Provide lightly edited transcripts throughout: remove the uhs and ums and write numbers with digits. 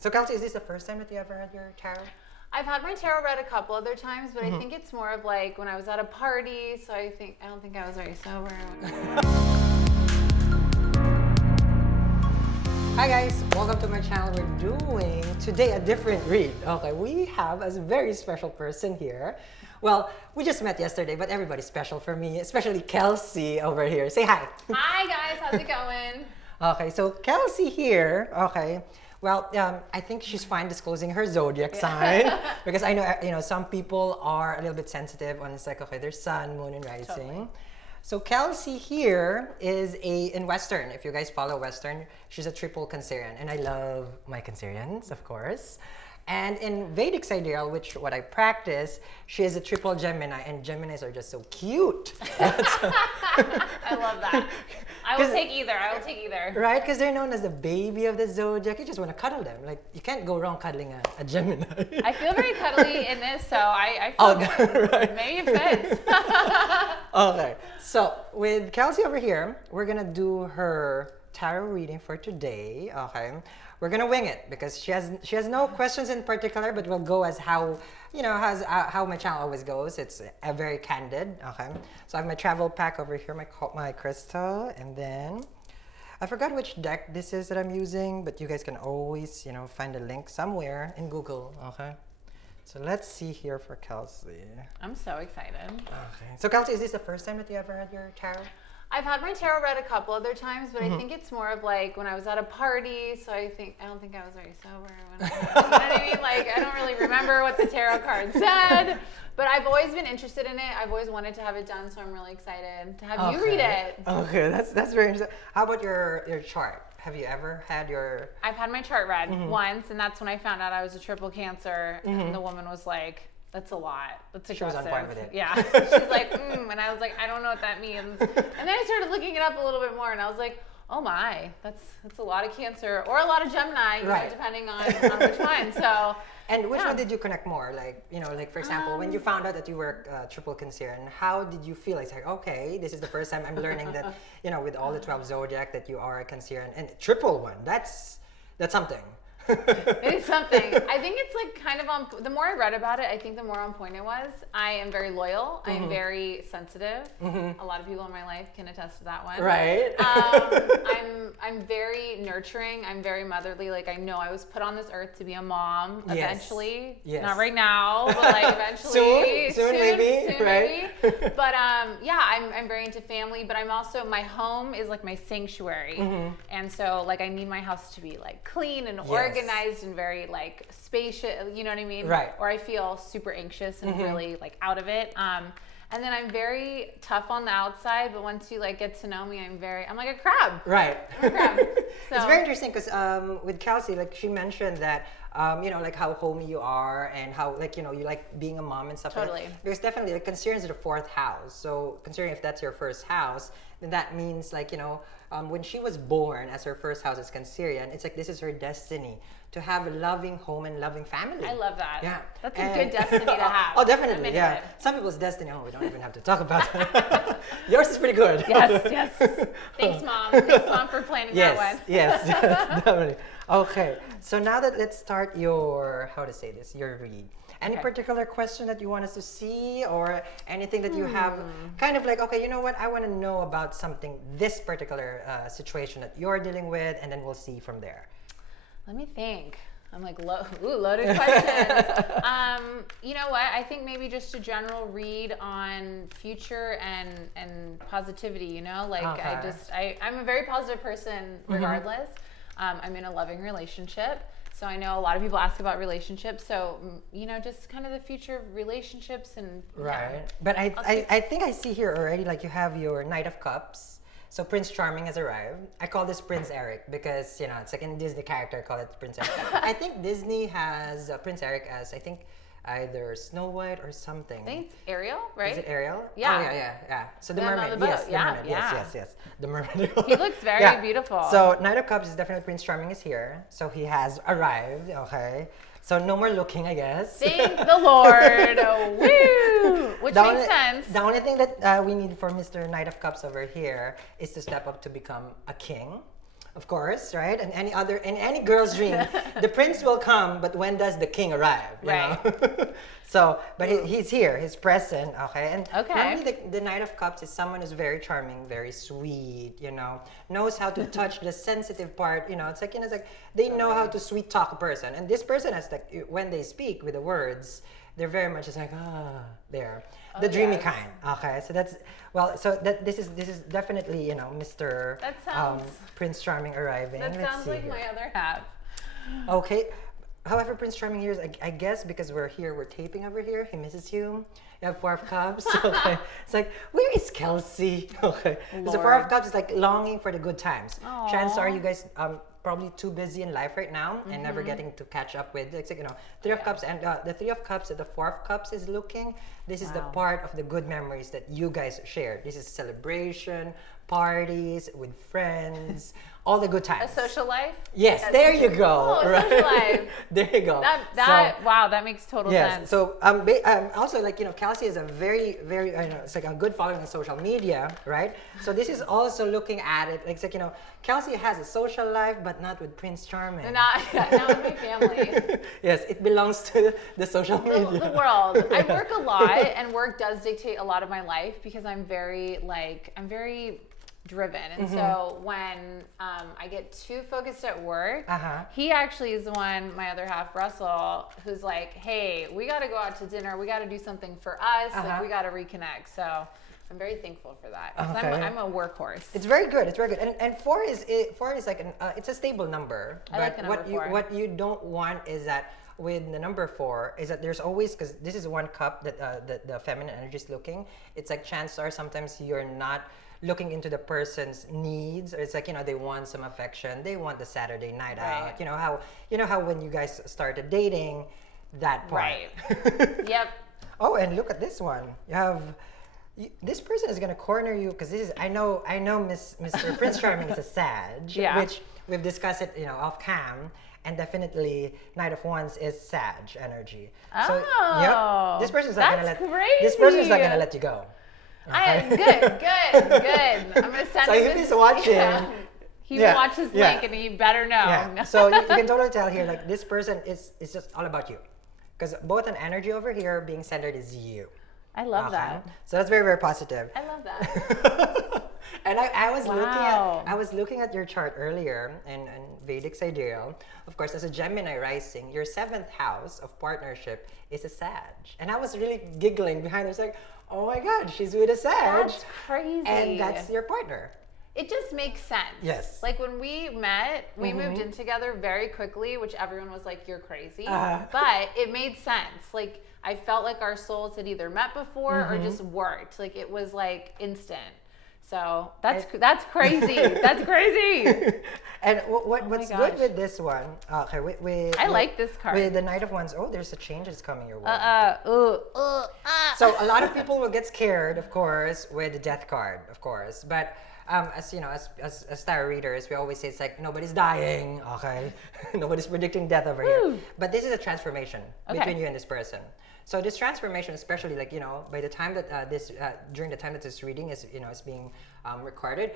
So Kelsey, is this the first time that you ever had your tarot? I've had my tarot read a couple other times, but I think it's more of like when I was at a party. So I don't think I was very sober. Hi guys, welcome to my channel. We're doing today a different read. Okay, we have a very special person here. Well, we just met yesterday, but everybody's special for me, especially Kelsey over here. Say hi. Hi guys, how's it going? Okay, so Kelsey here, okay. Well, I think she's fine disclosing her zodiac sign because I know, some people are a little bit sensitive on it's like, okay, there's sun, moon, and rising. Totally. So Kelsey here is in Western. If you guys follow Western, she's a triple Cancerian, and I love my Cancerians, of course. And in Vedic sidereal, which what I practice, she is a triple Gemini, and Geminis are just so cute. I love that. I will take either. Right? Because they're known as the baby of the zodiac. You just want to cuddle them. Like, you can't go wrong cuddling a Gemini. I feel very cuddly in this, so I feel good. Right. Maybe it fits. Okay. So, with Kelsey over here, we're going to do her tarot reading for today. Okay. We're gonna wing it because she has no questions in particular, but we'll go as how my channel always goes. It's very candid. Okay, so I have my travel pack over here, my crystal, and then I forgot which deck this is that I'm using, but you guys can always find a link somewhere in Google. Okay, so let's see here for Kelsey. I'm so excited. Okay, so Kelsey, is this the first time that you ever had your tarot? I've had my tarot read a couple other times, but I think it's more of like when I was at a party. So I don't think I was very sober. You know what I mean? Like, I don't really remember what the tarot card said, but I've always been interested in it. I've always wanted to have it done, so I'm really excited to have you read it. Okay, that's very interesting. How about your chart? Have you ever had your... I've had my chart read once, and that's when I found out I was a triple Cancer, and the woman was like, that's a lot. That's aggressive. She was on point with it. Yeah. She's like, and I was like, I don't know what that means. And then I started looking it up a little bit more, and I was like, oh my, that's a lot of Cancer or a lot of Gemini, right, depending on which one. So. And which one did you connect more? Like, like for example, when you found out that you were triple Cancerian, how did you feel? It's like, okay, this is the first time I'm learning that, with all the 12 zodiac that you are a Cancerian, and triple one. That's something. It is something. I think it's like kind of the more I read about it, I think the more on point it was. I am very loyal. I am very sensitive. A lot of people in my life can attest to that one. Right. I'm very nurturing. I'm very motherly. Like, I know I was put on this earth to be a mom eventually. Yes. Not right now, but like eventually. soon maybe. Right. Maybe. But I'm very into family, but I'm also, my home is like my sanctuary. And so like I need my house to be like clean and organized and very like spacious, you know what I mean? Right. Or I feel super anxious and really like out of it. And then I'm very tough on the outside, but once you like get to know me, I'm like a crab. Right. I'm a crab. So. It's very interesting because with Kelsey, like she mentioned that like how homey you are and how like you like being a mom and stuff. Totally. Like that. Because definitely like Cancerian is the 4th house. So considering if that's your first house, then that means like when she was born as her first house as Cancerian, it's like this is her destiny to have a loving home and loving family. I love that. Yeah. That's a good destiny to have. Oh, definitely. Yeah. Some people's destiny, we don't even have to talk about that. Yours is pretty good. Yes. Thanks, Mom. Thanks, Mom, for planning that one. Yes, definitely. Okay. So now let's start your read. Any particular question that you want us to see or anything that you have kind of like, okay, you know what? I want to know about something, this particular situation that you're dealing with, and then we'll see from there. Let me think. I'm like, loaded questions. You know what? I think maybe just a general read on future and positivity, Like I'm a very positive person regardless. I'm in a loving relationship. So I know a lot of people ask about relationships. So, just kind of the future of relationships and... Right. But I think I see here already, like you have your Knight of Cups. So Prince Charming has arrived. I call this Prince Eric because, it's like in Disney character, I call it Prince Eric. I think Disney has Prince Eric as, I think, either Snow White or something. I think it's Ariel, right? Is it Ariel? Yeah. Oh, yeah. So the mermaid. Yes, the mermaid. Yes. The mermaid. He looks very beautiful. So Knight of Cups is definitely Prince Charming is here. So he has arrived. Okay. So no more looking, I guess. Thank the Lord. Woo! Which makes sense. The only thing that we need for Mr. Knight of Cups over here is to step up to become a king. of course, right? And in any girl's dream, the prince will come, but when does the king arrive? You Right. know? So, but he's here, he's present, okay? And Okay. normally the Knight of Cups is someone who's very charming, very sweet, you know, knows how to touch the sensitive part, you know, it's like they know how to sweet talk a person. And this person has like, when they speak with the words, they're very much just like, there. The dreamy yes. kind, okay? So that's, well, so that this is definitely, you know, Mr. That sounds- Prince Charming arriving. That Let's sounds see like here. my other half. Okay. However, Prince Charming here is, I guess, because we're taping over here, he misses you. You have Four of Cups. Okay. It's like, where is Kelsey? Okay. Because the Four of Lord. Cups is like longing for the good times. Aw. Chances are you guys probably too busy in life right now and never getting to catch up with, like, you know, Three of Cups and the Three of Cups and the Four of Cups is looking. This is the Wow. part of the good memories that you guys shared. This is celebration, parties with friends, all the good A times. social life? Yes, there you go. Oh, a right? social life. There you go. Wow, that makes total Yes. sense. So also, like, you know, Kelsey is a very, very, you know, it's like a good following on social media, right? So this is also looking at it. It's like, you know, Kelsey has a social life, but not with Prince Charming. Not with my family. Yes, it belongs to the social The media. world. I work a lot, and work does dictate a lot of my life because I'm very driven. And so when I get too focused at work, he actually is the one, my other half, Russell, who's like, hey, we got to go out to dinner. We got to do something for us. Like, we got to reconnect. So I'm very thankful for that. 'Cause Okay. I'm a workhorse. It's very good. It's very good. And four is like it's a stable number. I like the number four. What you don't want is that with the number 4 is that there's always, because this is one cup that the feminine energy is looking. It's like chances are sometimes you're not looking into the person's needs, or it's like, you know, they want some affection, they want the Saturday night Right. out. You know how when you guys started dating, that part. Right. Yep. Oh, and look at this one. You have this person is gonna corner you because this is I know Mr. Prince Charming is a Sag, Yeah. which we've discussed it, you know, off cam, and definitely Knight of Wands is Sag energy. So yep, this person's not that's gonna let this person's not crazy. gonna let you go. Good. I'm gonna send So him if this. he's watching, Yeah. He yeah, will watch this yeah. link and he better know. Yeah. So you can totally tell here, like, this person is just all about you, because both an energy over here being centered is you. I love Okay? that. So that's very, very positive. I love that. And I was Wow. looking at your chart earlier in Vedic Sidereal. Of course, as a Gemini rising, your 7th house of partnership is a Sag. And I was really giggling behind. I was like, oh my God, she's with a Sag. That's crazy. And that's your partner. It just makes sense. Yes. Like when we met, we moved in together very quickly, which everyone was like, you're crazy. Uh-huh. But it made sense. Like I felt like our souls had either met before or just worked. Like it was like instant. So that's crazy. That's crazy. And what's gosh. good with this one? Okay, I like this card. With the Knight of Wands, there's a change that's coming your way. So a lot of people will get scared, of course, with the Death card, of course. But as you know, as tarot readers, we always say it's like nobody's dying, okay? Nobody's predicting death over here. But this is a transformation between you and this person. So this transformation, especially like, you know, by the time that during the time that this reading is, you know, is being recorded,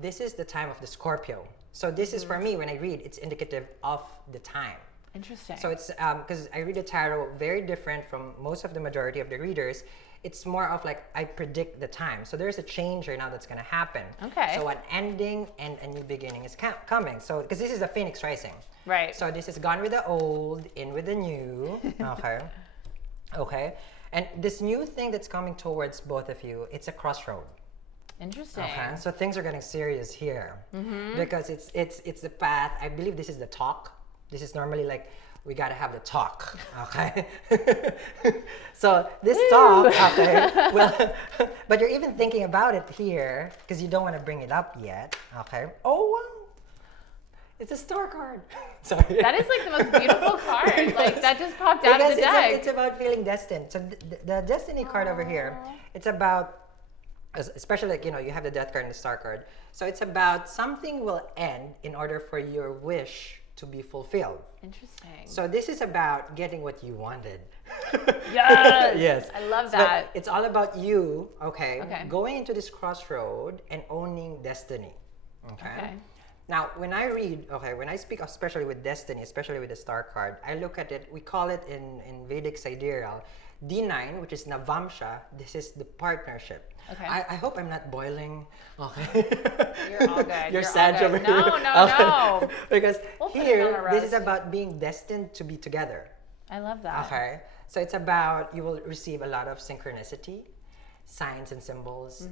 this is the time of the Scorpio. So this is, for me, when I read, it's indicative of the time. Interesting. So it's because I read the tarot very different from most of the majority of the readers. It's more of like I predict the time. So there's a change right now that's going to happen. Okay. So an ending and a new beginning is coming. So because this is a Phoenix rising. Right. So this is gone with the old, in with the new. Okay. Okay. And this new thing that's coming towards both of you, it's a crossroad. Interesting. Okay, so things are getting serious here because it's the path. I believe this is the talk. This is normally like we gotta have the talk. Okay, so this talk. Okay, well, but you're even thinking about it here because you don't want to bring it up yet. Okay. Oh wow, it's a star card. Sorry. That is like the most beautiful card. Like that just popped out of the deck. It's about feeling destined. So the destiny card over here, it's about, especially like, you know, you have the Death card and the Star card. So it's about something will end in order for your wish to be fulfilled. Interesting. So this is about getting what you wanted. Yes. Yes. I love So that. it's all about you, okay, Okay. going into this crossroad and owning destiny. Okay. Okay. Now, when I read, okay, when I speak, especially with destiny, especially with the star card, I look at it, we call it in Vedic sidereal, D9, which is Navamsha, this is the partnership. Okay. I hope I'm not boiling. Okay. You're all good. You're You're sad all over good. here. No. Because We'll put it on here, a this is roast. about being destined to be together. I love that. Okay. So it's about, you will receive a lot of synchronicity, signs and symbols.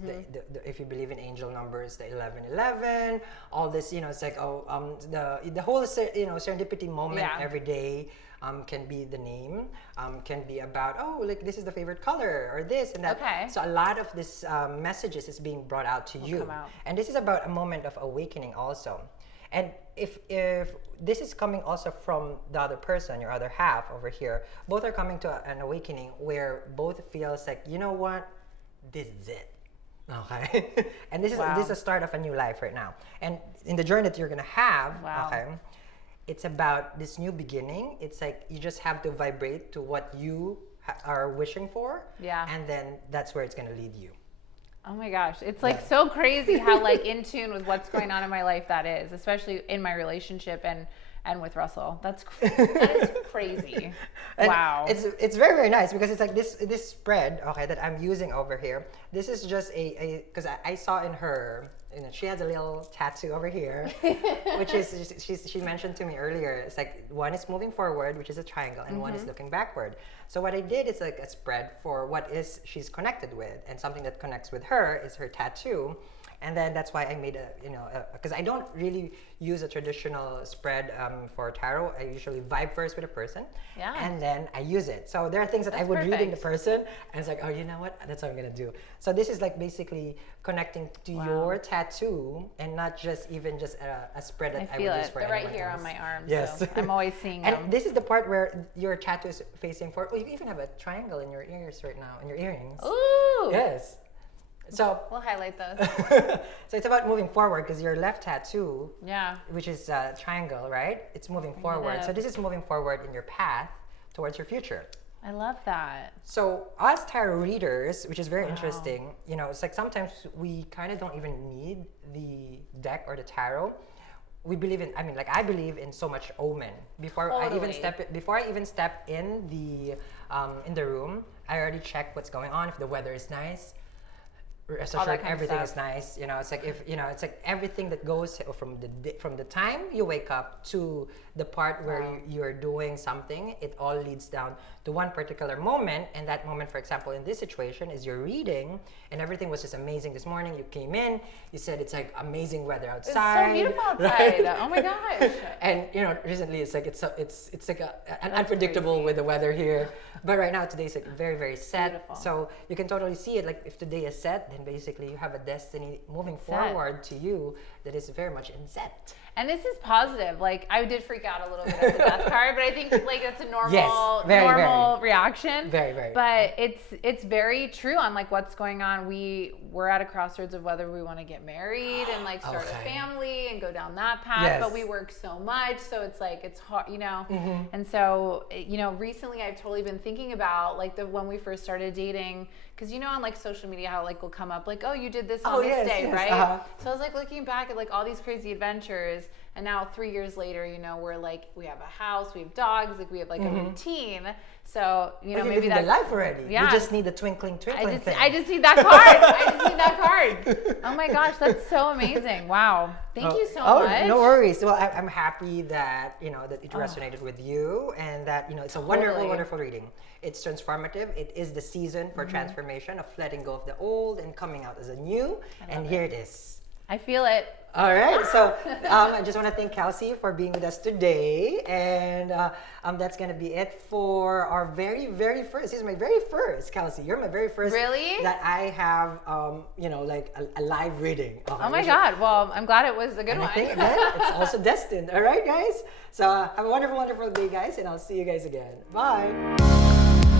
If you believe in angel numbers, the 1111, all this, it's like, the whole, serendipity moment Yeah. every day. Can be the name, can be about, like this is the favorite color or this and that. Okay. So a lot of this messages is being brought out to you. come out. And this is about a moment of awakening also. And if this is coming also from the other person, your other half over here, both are coming to an awakening where both feels like, you know what, this is it. Okay. And this is Wow. this is the start of a new life right now. And in the journey that you're gonna have, Wow. okay, it's about this new beginning. It's like you just have to vibrate to what you are wishing for. Yeah. And then that's where it's gonna lead you. Oh my gosh, it's like so crazy how like in tune with what's going on in my life that is, especially in my relationship and with Russell. That is crazy. And Wow. it's very, very nice because it's like this spread, okay, that I'm using over here. This is just because I saw in her, she has a little tattoo over here, which is she mentioned to me earlier. It's like one is moving forward, which is a triangle, and one is looking backward. So what I did is like a spread for what is she's connected with, and something that connects with her is her tattoo. And then that's why I made because I don't really use a traditional spread for tarot. I usually vibe first with a person, Yeah. and then I use it. So there are things that I would read in the perfect. person, and it's like, oh, you know what? That's what I'm gonna do. So this is like basically connecting to your tattoo, and not just a spread that I I feel would use it. for They're right anyone here else. on my arm. Yes. So I'm always seeing them. And this is the part where your tattoo is facing forward. Well, you even have a triangle in your ears right now, in your earrings. Ooh. Yes. So We'll highlight those. so it's about moving forward because your left tattoo, Yeah. which is a triangle, right? It's moving forward. up. So this is moving forward in your path towards your future. I love that. So us tarot readers, which is very interesting, it's like sometimes we kind of don't even need the deck or the tarot. We believe in, I believe in so much omen. Before I even step in the room, I already check what's going on. If the weather is nice, rest All that assured, kind of everything stuff. is nice. It's like it's like everything that goes from the time you wake up to the part where you're doing something, it all leads down to one particular moment. And that moment, for example, in this situation, is you're reading, and everything was just amazing this morning. You came in, you said it's like amazing weather It's outside. so beautiful outside. right? Oh my gosh. And recently it's like it's like an unpredictable crazy. with the weather here. But right now today's like very, very set. Beautiful. So you can totally see it. Like if today is set, then basically you have a destiny moving Set. forward to you that is very much in set. And this is positive. Like I did freak out a little bit at the death card, but I think like that's a normal, Yes, very, normal reaction. Very, very. But it's very true on like what's going on. We're at a crossroads of whether we want to get married and like start Okay. a family and go down that path. Yes. But we work so much, so it's like it's hard, Mm-hmm. And so recently I've totally been thinking about like when we first started dating, because on like social media how like will come up like, oh, you did this on Oh, this yes, day, yes, right? uh-huh. So I was like looking back at like all these crazy adventures, and now 3 years later, we're like we have a house, we have dogs, like we have like a routine. So You're maybe living the that's life already. Yeah. You just need the twinkling thing. I just need that card. I just need that card. Oh my gosh, that's so amazing! Wow, thank you so much. No worries. Well, I'm happy that that it resonated with you, and that it's a wonderful, Totally. wonderful reading. It's transformative. It is the season for transformation, of letting go of the old and coming out as a new. And here it is. I feel it. All right. So I just want to thank Kelsey for being with us today, and that's gonna be it for our very, very first. This is my very first, Kelsey. You're my very first. Really? That I have, like a live reading. Oh my God. Well, I'm glad it was a good And one. I think then it's also destined. All right, guys. So have a wonderful, wonderful day, guys, and I'll see you guys again. Bye.